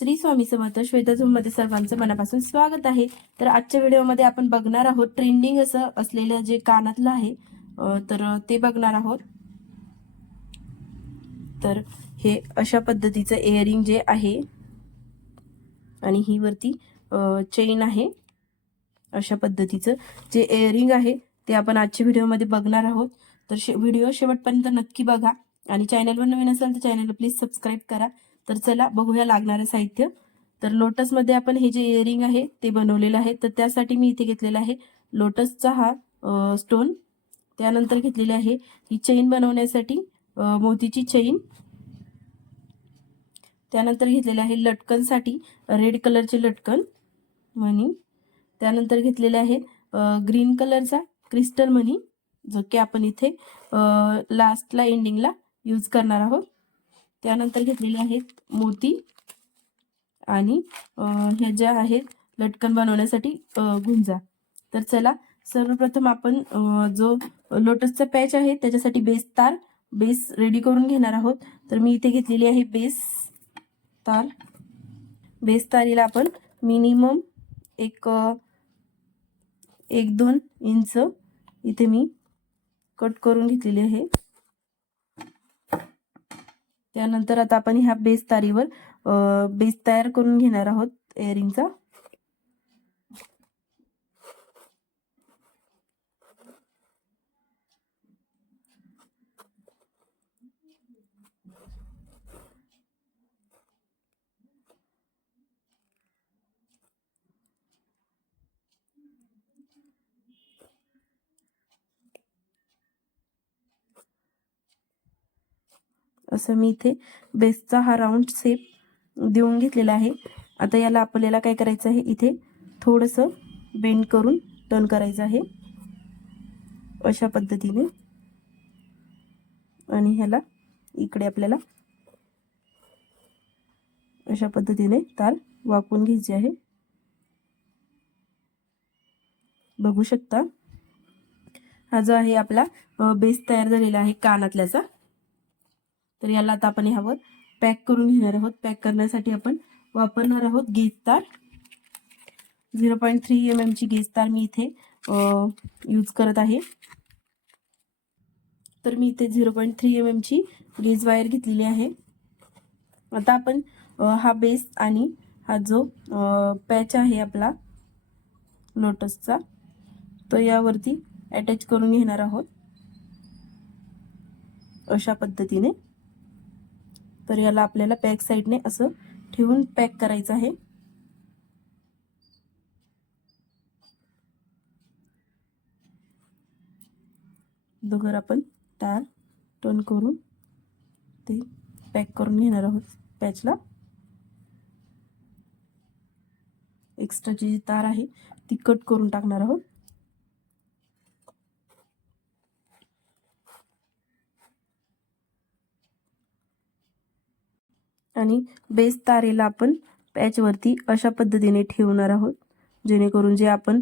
श्री स्वामी समर्थमध्ये सर्वांचं मनापासून स्वागत आहे. तर आजच्या व्हिडिओमध्ये आपण बघणार आहोत ट्रेंडिंग असं असलेलं जे कानातलं आहे तर ते बघणार आहोत. तर हे अशा पद्धतीचं इयरिंग जे आहे आणि ही वरती चेन आहे. अशा पद्धतीचं जे इयरिंग आहे ते आपण आजच्या व्हिडिओमध्ये बघणार आहोत. तर शे व्हिडिओ शेवटपर्यंत नक्की बघा. आणि चॅनलवर नवीन असाल तर चॅनलला प्लीज सबस्क्राईब करा. तर चला बघूया लागणारं साहित्य. तर लोटसमध्ये आपण हे जे इयरिंग आहे ते बनवलेलं आहे. तर त्यासाठी मी इथे घेतलेला आहे लोटसचा हा स्टोन त्यानंतर घेतलेली आहे ही चेन बनवण्यासाठी मोतीची चेन त्यानंतर घेतलेले आहे लटकनसाठी रेड कलरचे लटकन मणी त्यानंतर घेतलेले आहे ग्रीन कलरचा क्रिस्टल मनी जो की आपण इथे लास्टला एंडिंगला यूज करणार आहोत. त्यानंतर घेतलेले आहेत मोती आणि ह्या ज्या आहेत लटकन बनवण्यासाठी गुंजा. तर चला सर्वप्रथम आपण जो लोटसचा पॅच आहे त्याच्यासाठी बेस तार बेस रेडी करून घेणार आहोत. तर मी इथे घेतलेली आहे बेस तार. बेस तारीला आपण मिनिमम एक एक दोन इंच इथे मी कट करून घेतलेली आहे. त्यानंतर आता आपण ह्या बेस तारीवर बेस तयार करून घेणार आहोत एअरिंगचा असं मी इथे बेसचा हा राऊंड शेप देऊन घेतलेला आहे. आता याला आपल्याला काय करायचं आहे? इथे थोडंसं बेंड करून टर्न करायचं आहे. अशा पद्धतीने. आणि ह्याला इकडे आपल्याला अशा पद्धतीने तार वाकून घ्यायची आहे. बघू शकता. हा जो आहे आपला बेस तयार झालेला आहे कानातल्याचा. तर याला आता आपण ह्यावर पॅक करून घेणार आहोत. पॅक करण्यासाठी आपण वापरणार आहोत गेज तार. झिरो पॉईंट थ्री एम एमची गेज तार मी इथे यूज करत आहे. तर मी इथे झिरो पॉईंट थ्री एम एमची गेज वायर घेतलेली आहे. आता आपण हा बेस आणि हा जो पॅच आहे आपला लोटसचा तो यावरती अटॅच करून घेणार आहोत. अशा पद्धतीने. तर याला आपल्याला पॅक साईडने असं ठेवून पॅक करायचं आहे. दोघर आपण तार टर्न करून ते पॅक करून घेणार आहोत पॅचला एक्स्ट्राची जी तार आहे ती कट करून टाकणार आहोत. आणि बेस तारेला आपण पॅचवरती अशा पद्धतीने ठेवणार आहोत. जेणेकरून जे आपण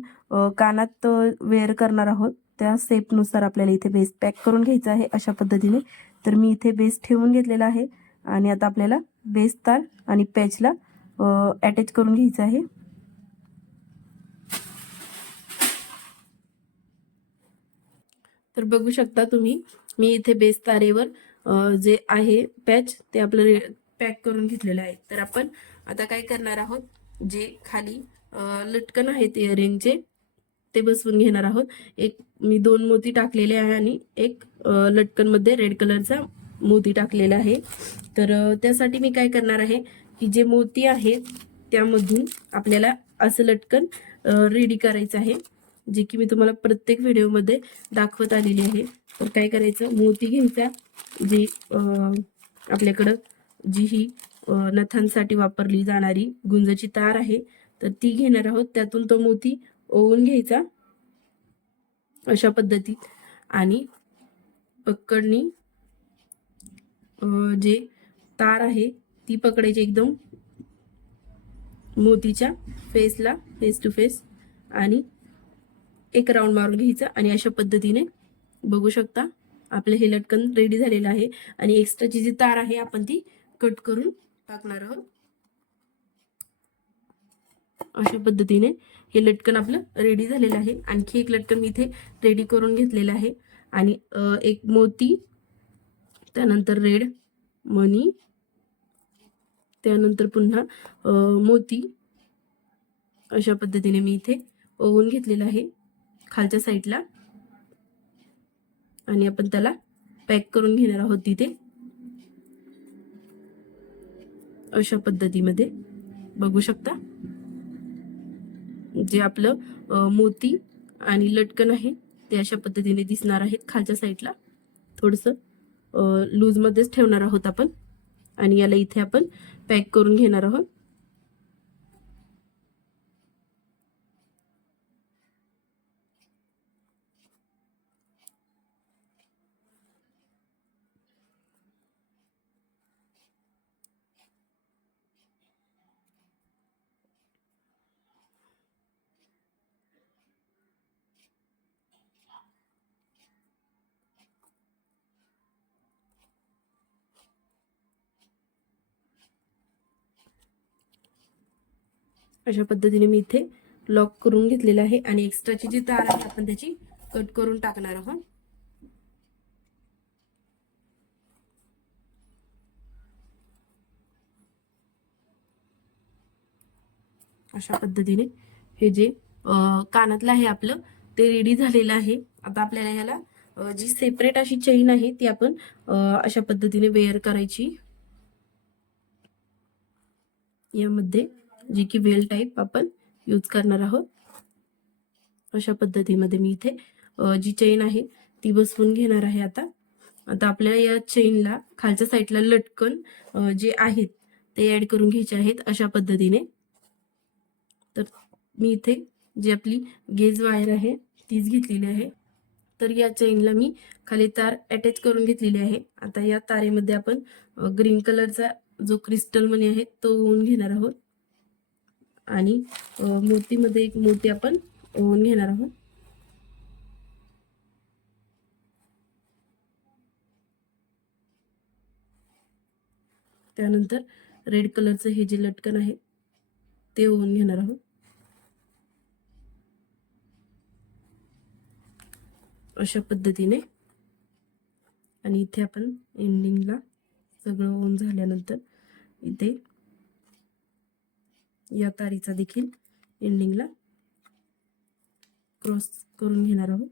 कानात वेअर करणार आहोत त्या सेपनुसार आपल्याला इथे बेस पॅक करून घ्यायचा आहे अशा पद्धतीने. तर मी इथे बेस ठेवून घेतलेला आहे आणि आता आपल्याला बेस तार आणि पॅचला अटॅच करून घ्यायचं आहे. तर बघू शकता तुम्ही मी इथे बेस तारेवर जे आहे पॅच ते आपलं पॅक करून घेतलेलं आहे तर आपण आता काय करणार आहोत? जे खाली लटकन आहेत इयरिंगचे ते बसवून घेणार आहोत. एक मी दोन मोती टाकलेले आहे आणि एक लटकनमध्ये रेड कलरचा मोती टाकलेला आहे. तर त्यासाठी मी काय करणार आहे की जे मोती आहेत त्यामधून आपल्याला असं लटकन रेडी करायचं आहे जे की मी तुम्हाला प्रत्येक व्हिडिओमध्ये दाखवत आलेली आहे. तर काय करायचं? मोती घ्यायचा जे आपल्याकडं जी ही नथांसाठी वापरली जाणारी गुंजाची तार आहे तर ती घेणार आहोत. त्यातून तो मोती ओवून घ्यायचा अशा पद्धतीत. आणि पकडणी जे तार आहे ती पकडायची एकदम मोतीच्या फेसला फेस टू फेस आणि एक राऊंड मारून घ्यायचा आणि अशा पद्धतीने बघू शकता. आपलं हे लटकन रेडी झालेलं आहे. आणि एक्स्ट्राची जी तार आहे आपण ती कट करून टाकणार आहोत. अशा पद्धतीने हे लटकन आपलं रेडी झालेलं आहे. आणखी एक लटकन मी इथे रेडी करून घेतलेलं आहे. आणि एक मोती त्यानंतर रेड मनी त्यानंतर पुन्हा मोती. अशा पद्धतीने मी इथे ओवून घेतलेलं आहे खालच्या साईडला आणि आपण त्याला पॅक करून घेणार आहोत तिथे. अशा पद्धतीमध्ये. बघू शकता. जे आपलं मोती आणि लटकन आहे ते अशा पद्धतीने दिसणार आहेत खालच्या साईडला. थोडंसं लूजमध्येच ठेवणार आहोत आपण. आणि याला इथे आपण पॅक करून घेणार आहोत. अशा पद्धतीने मी इथे लॉक करून घेतलेलं आहे आणि एक्स्ट्राची जी तार आहे आपण त्याची कट करून टाकणार आहोत. अशा पद्धतीने हे जे कानातलं आहे आपलं ते रेडी झालेलं आहे. आता आपल्याला ह्याला जी सेपरेट अशी चेन आहे ती आपण अशा पद्धतीने वेअर करायची. यामध्ये जी की वेल टाईप आपण यूज करणार आहोत. अशा पद्धतीमध्ये मी इथे जी चेन आहे ती बसवून घेणार आहे आता. आता आपल्याला या चेनला खालच्या साईडला लटकन जे आहेत ते ऍड करून घ्यायचे आहेत अशा पद्धतीने. तर मी इथे जी आपली गेज वायर आहे तीच घेतलेली आहे. तर या चेनला मी खाली तार अटॅच करून घेतलेली आहे. आता या तारेमध्ये आपण ग्रीन कलरचा जो क्रिस्टल मनी आहे तो होऊन घेणार आहोत. आणि मोतीमध्ये एक मोती आपण ओवून घेणार आहोत. त्यानंतर रेड कलरचं हे जे लटकन आहे ते ओवून घेणार आहोत. अशा पद्धतीने. आणि इथे आपण एंडिंगला सगळं ओन झाल्यानंतर इथे या तारीचा देखील एंडिंगला क्रॉस करून घेणार आहोत.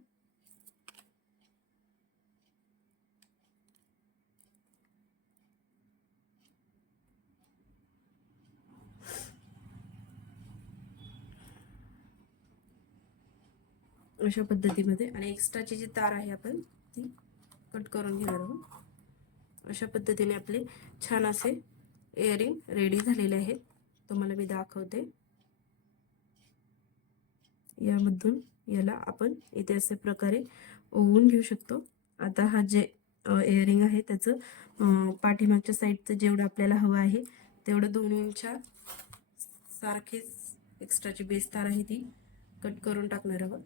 अशा पद्धतीमध्ये आणि एक्स्ट्राची जी तार आहे आपण ती कट करून घेणार आहोत. अशा पद्धतीने आपले छान असे इयरिंग रेडी झालेले आहेत. तुम्हाला मी दाखवते. यामधून याला आपण इथे असे प्रकारे ओवून घेऊ शकतो. आता हा जे इयरिंग आहे त्याचं पाठीमागच्या साईडचं जेवढं आपल्याला हवं आहे तेवढं दोन्हींच्या सारखेच एक्स्ट्राची बेस तार आहे ती कट करून टाकणार आहोत.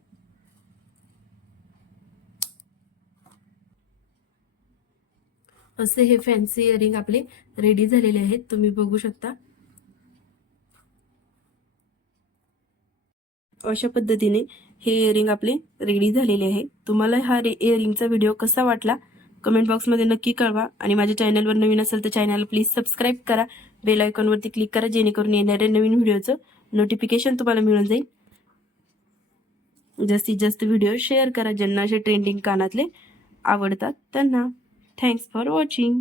असे हे फॅन्सी इयरिंग आपले रेडी झालेले आहेत. तुम्ही बघू शकता. अशा पद्धतीने हे इयरिंग आपले रेडी झालेले आहे. तुम्हाला हा रे इयरिंगचा व्हिडिओ कसा वाटला? कमेंट बॉक्समध्ये नक्की कळवा. आणि माझ्या चॅनलवर नवीन असेल तर चॅनल प्लीज सबस्क्राईब करा. बेल आयकॉनवरती क्लिक करा जेणेकरून येणाऱ्या नवीन व्हिडिओचं नोटिफिकेशन तुम्हाला मिळून जाईल. जास्तीत जास्त व्हिडिओ शेअर करा. ज्यांना असे ट्रेंडिंग कानातले आवडतात त्यांना. Thanks for watching